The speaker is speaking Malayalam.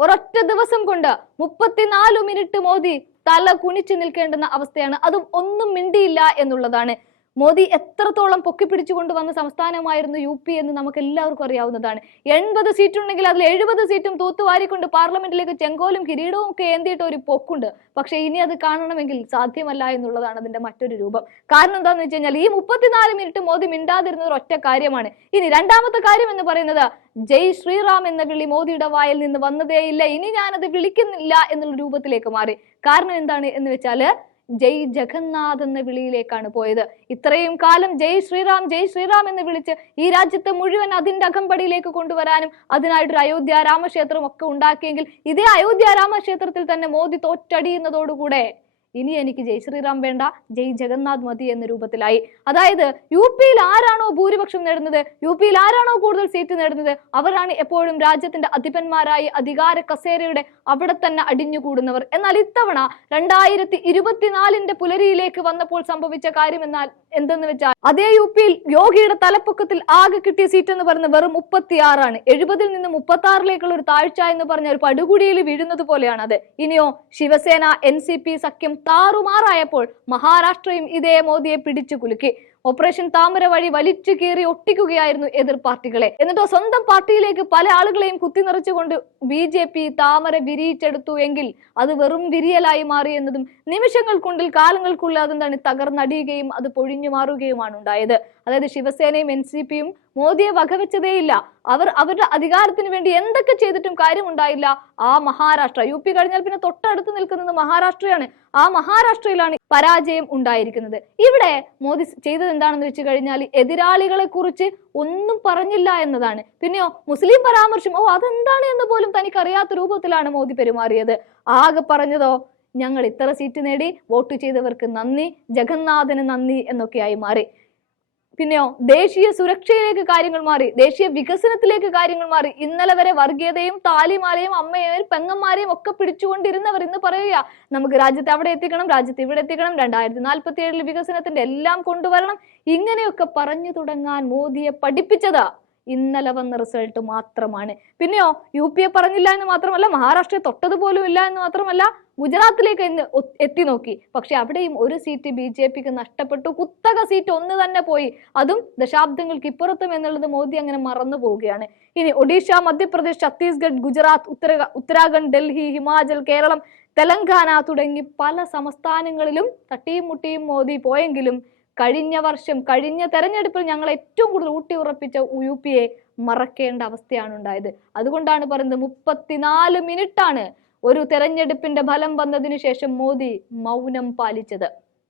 ഒരൊറ്റ ദിവസം കൊണ്ട് മുപ്പത്തിനാല് മിനിറ്റ് മോദി തല കുനിച്ചു നിൽക്കേണ്ടുന്ന അവസ്ഥയാണ്. അതും ഒന്നും മിണ്ടിയില്ല എന്നുള്ളതാണ്. മോദി എത്രത്തോളം പൊക്കിപ്പിടിച്ചുകൊണ്ട് വന്ന സംസ്ഥാനമായിരുന്നു യു പി എന്ന് നമുക്ക് എല്ലാവർക്കും അറിയാവുന്നതാണ്. എൺപത് സീറ്റ് ഉണ്ടെങ്കിൽ അതിൽ എഴുപത് സീറ്റും തൂത്തുവാരിക്കൊണ്ട് പാർലമെന്റിലേക്ക് ചെങ്കോലും കിരീടവും ഒക്കെ ഏന്തിയിട്ട് ഒരു പൊക്കുണ്ട്. പക്ഷെ ഇനി അത് കാണണമെങ്കിൽ സാധ്യമല്ല എന്നുള്ളതാണ് അതിന്റെ മറ്റൊരു രൂപം. കാരണം എന്താണെന്ന് വെച്ച് കഴിഞ്ഞാൽ ഈ മുപ്പത്തിനാല് മിനിറ്റ് മോദി മിണ്ടാതിരുന്നത് ഒറ്റ കാര്യമാണ്. ഇനി രണ്ടാമത്തെ കാര്യം എന്ന് പറയുന്നത് ജയ് ശ്രീറാം എന്ന വിളി മോദിയുടെ വായിൽ നിന്ന് വന്നതേയില്ല ഇനി ഞാനത് വിളിക്കുന്നില്ല എന്നുള്ള രൂപത്തിലേക്ക് മാറി. കാരണം എന്താണ് എന്ന് വെച്ചാൽ ജയ് ജഗന്നാഥ് എന്ന വിളിയിലേക്കാണ് പോയത്. ഇത്രയും കാലം ജയ് ശ്രീറാം ജയ് ശ്രീറാം എന്ന് വിളിച്ച് ഈ രാജ്യത്തെ മുഴുവൻ അതിന്റെ അകമ്പടിയിലേക്ക് കൊണ്ടുവരാനും അതിനായിട്ടൊരു അയോധ്യ രാമക്ഷേത്രം ഒക്കെ ഉണ്ടാക്കിയെങ്കിൽ ഇതേ അയോധ്യ രാമക്ഷേത്രത്തിൽ തന്നെ മോദി തോറ്റടിയുന്നതോടുകൂടെ ഇനി എനിക്ക് ജയ് ശ്രീറാം വേണ്ട ജയ് ജഗന്നാഥ് മതി എന്ന രൂപത്തിലായി. അതായത് യു പിയിൽ ആരാണോ ഭൂരിപക്ഷം നേടുന്നത് യു പിയിൽ ആരാണോ കൂടുതൽ സീറ്റ് നേടുന്നത് അവരാണ് എപ്പോഴും രാജ്യത്തിന്റെ അധിപന്മാരായി അധികാര കസേരയുടെ അവിടെ തന്നെ അടിഞ്ഞുകൂടുന്നവർ. എന്നാൽ ഇത്തവണ രണ്ടായിരത്തി ഇരുപത്തിനാലിന്റെ പുലരിയിലേക്ക് വന്നപ്പോൾ സംഭവിച്ച കാര്യം എന്നാൽ എന്തെന്ന് വെച്ചാൽ അതേ യു പിയിൽ യോഗിയുടെ തലപ്പൊക്കത്തിൽ ആകെ കിട്ടിയ സീറ്റ് എന്ന് പറയുന്നത് വെറും മുപ്പത്തിയാറാണ്. എഴുപതിൽ നിന്ന് മുപ്പത്തി ആറിലേക്കുള്ള ഒരു താഴ്ച എന്ന് പറഞ്ഞ ഒരു പടുകുടിയിൽ വീഴുന്നത് പോലെയാണ് അത്. ഇനിയോ ശിവസേന എൻ സഖ്യം താറുമാറായപ്പോൾ മഹാരാഷ്ട്രയും ഇതേ മോദിയെ പിടിച്ചു കുലുക്കി. ഓപ്പറേഷൻ താമര വഴി വലിച്ചു കീറി ഒട്ടിക്കുകയായിരുന്നു എതിർ പാർട്ടികളെ. എന്നിട്ടോ സ്വന്തം പാർട്ടിയിലേക്ക് പല ആളുകളെയും കുത്തി നിറച്ചുകൊണ്ട് ബി ജെ പി താമര വിരിയിച്ചെടുത്തു എങ്കിൽ അത് വെറും വിരിയലായി മാറി എന്നതും നിമിഷങ്ങൾക്കുള്ളിൽ കാലങ്ങൾക്കുള്ളിൽ അതെന്താണ് തകർന്നടിയുകയും അത് പൊഴിഞ്ഞു മാറുകയുമാണ് ഉണ്ടായത്. അതായത് ശിവസേനയും എൻ സി പിയും മോദിയെ വകവെച്ചതേയില്ല. അവർ അവരുടെ അധികാരത്തിന് വേണ്ടി എന്തൊക്കെ ചെയ്തിട്ടും കാര്യമുണ്ടായില്ല. ആ മഹാരാഷ്ട്ര യു പി കഴിഞ്ഞാൽ പിന്നെ തൊട്ടടുത്ത് നിൽക്കുന്നത് മഹാരാഷ്ട്രയാണ്. ആ മഹാരാഷ്ട്രയിലാണ് പരാജയം ഉണ്ടായിരിക്കുന്നത്. ഇവിടെ മോദി ചെയ്തത് എന്താണെന്ന് വെച്ച് കഴിഞ്ഞാൽ എതിരാളികളെ കുറിച്ച് ഒന്നും പറഞ്ഞില്ല എന്നതാണ്. പിന്നെയോ മുസ്ലിം പരാമർശം ഓ അതെന്താണ് എന്ന് പോലും തനിക്ക് അറിയാത്ത രൂപത്തിലാണ് മോദി പെരുമാറിയത്. ആകെ പറഞ്ഞതോ ഞങ്ങൾ ഇത്ര സീറ്റ് നേടി വോട്ട് ചെയ്തവർക്ക് നന്ദി ജഗന്നാഥന് നന്ദി എന്നൊക്കെയായി മാറി. പിന്നെയോ ദേശീയ സുരക്ഷയിലേക്ക് കാര്യങ്ങൾ മാറി ദേശീയ വികസനത്തിലേക്ക് കാര്യങ്ങൾ മാറി. ഇന്നലെ വരെ വർഗീയതയും താലിമാലയും അമ്മയെയും പെങ്ങന്മാരെയും ഒക്കെ പിടിച്ചുകൊണ്ടിരുന്നവർ ഇന്ന് പറയുക നമുക്ക് രാജ്യത്ത് അവിടെ എത്തിക്കണം രാജ്യത്ത് ഇവിടെ എത്തിക്കണം രണ്ടായിരത്തി നാൽപ്പത്തി ഏഴിൽ വികസനത്തിന്റെ എല്ലാം കൊണ്ടുവരണം. ഇങ്ങനെയൊക്കെ പറഞ്ഞു തുടങ്ങാൻ മോദിയെ പഠിപ്പിച്ചത്. ഇന്നലെ വന്ന റിസൾട്ട് മാത്രമാണ്. പിന്നെയോ യു പി എ പറഞ്ഞില്ല എന്ന് മാത്രമല്ല മഹാരാഷ്ട്രയെ തൊട്ടത് പോലും ഇല്ല എന്ന് മാത്രമല്ല ഗുജറാത്തിലേക്ക് ഇന്ന് എത്തി നോക്കി. പക്ഷെ അവിടെയും ഒരു സീറ്റ് ബി ജെ പിക്ക് നഷ്ടപ്പെട്ടു. കുത്തക സീറ്റ് ഒന്ന് തന്നെ പോയി. അതും ദശാബ്ദങ്ങൾക്ക് ഇപ്പുറത്തും എന്നുള്ളത് മോദി അങ്ങനെ മറന്നു പോവുകയാണ്. ഇനി ഒഡീഷ മധ്യപ്രദേശ് ഛത്തീസ്ഗഡ് ഗുജറാത്ത് ഉത്തര ഉത്തരാഖണ്ഡ് ഡൽഹി ഹിമാചൽ കേരളം തെലങ്കാന തുടങ്ങി പല സംസ്ഥാനങ്ങളിലും തട്ടിയും മുട്ടിയും മോദി പോയെങ്കിലും കഴിഞ്ഞ വർഷം കഴിഞ്ഞ തെരഞ്ഞെടുപ്പിൽ ഞങ്ങൾ ഏറ്റവും കൂടുതൽ ഊട്ടി ഉറപ്പിച്ച യു പി എ മറക്കേണ്ട അവസ്ഥയാണ് ഉണ്ടായത്. അതുകൊണ്ടാണ് പറയുന്നത് മുപ്പത്തിനാല് മിനിറ്റാണ് ഒരു തെരഞ്ഞെടുപ്പിന്റെ ഫലം വന്നതിന് ശേഷം മോദി മൗനം പാലിച്ചത്.